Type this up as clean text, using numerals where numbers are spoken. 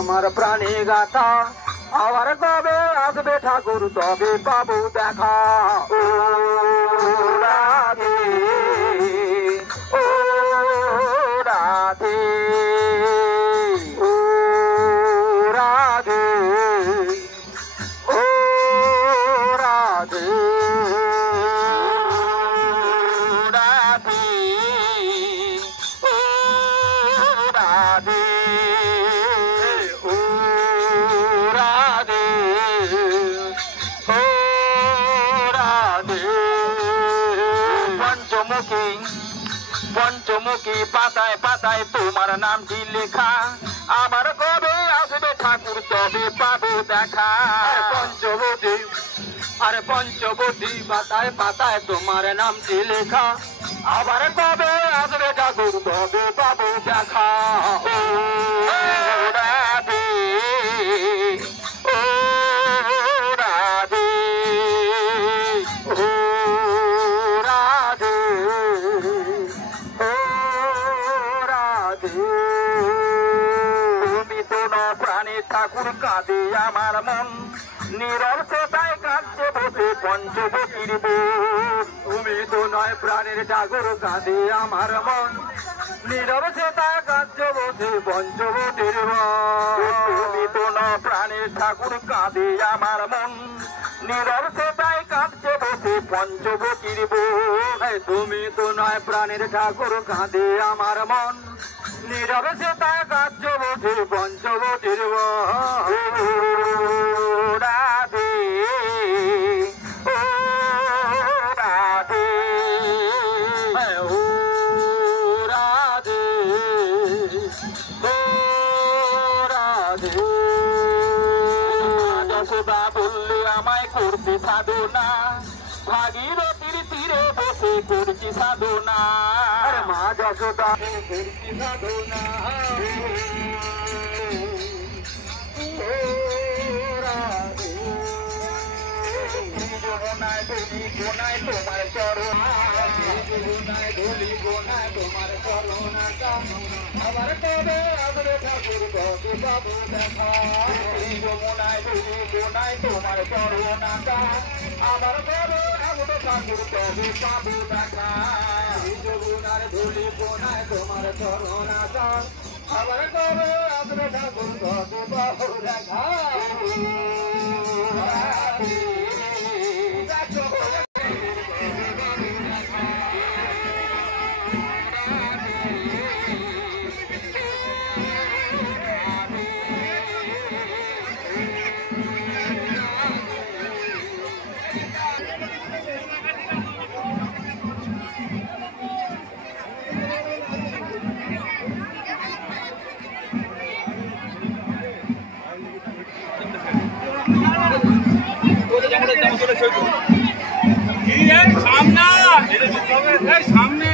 আমার প্রাণে গাথা আবার কবে আসবে ঠাকুর তবে পাবো দেখা ও রাধে ও রাধে ও রাধে ও রাধে রাধে ও রাধে পঞ্চমুখী পাতায় পাতায় তোমার নামটি লেখা আবার কবে আসবে ঠাকুর তবে পাবো দেখা পঞ্চবতী আরে পঞ্চবতী পাতায় পাতায় তোমার নামটি লেখা আবার কবে আসবে ঠাকুর তবে পাবো দেখা ও রাধে ও রাধে ও রাধে তুমি তো না প্রাণের ঠাকুর কাঁদে আমার মন নীরব সেটাই কাঁদছে বসে পঞ্চবতীর বোন তুমি তো নয় প্রাণের ঠাকুর কাঁদে আমার মন নীরব সেটাই কাঁদছে বসে পঞ্চবতীর বোন তুমি তো না প্রাণের ঠাকুর কাঁদে আমার মন নীরব সেটাই কাঁদছে বসে পঞ্চবতীর বোন তুমি তো নয় প্রাণের ঠাকুর কাঁদে আমার মন নীরব সেটাই কাঁদছে বসে পঞ্চবতীর রাধে ও রাধে ও রাধে ও রাধে যশোদা বললে আমায় করতে সাধনা ভাগীরথীর তীরে বসে করছি সাধনা মা যশোদা করছি সাধনা যমুনায় ধুলি গোনায় তোমার চরণ যমুনায় ধুলি গোনায় তোমার চরণ আবার কবে আসবে ঠাকুর কবে পাবো দেখা যমুনায় ধুলি গোনায় তোমার চরণ আবার কবে আসবে ঠাকুর কবে পাবো দেখা যমুনার ধুলি গোনায় তোমার চরণ আবার কবে আসবে ঠাকুর কবে পাবো দেখা সামনে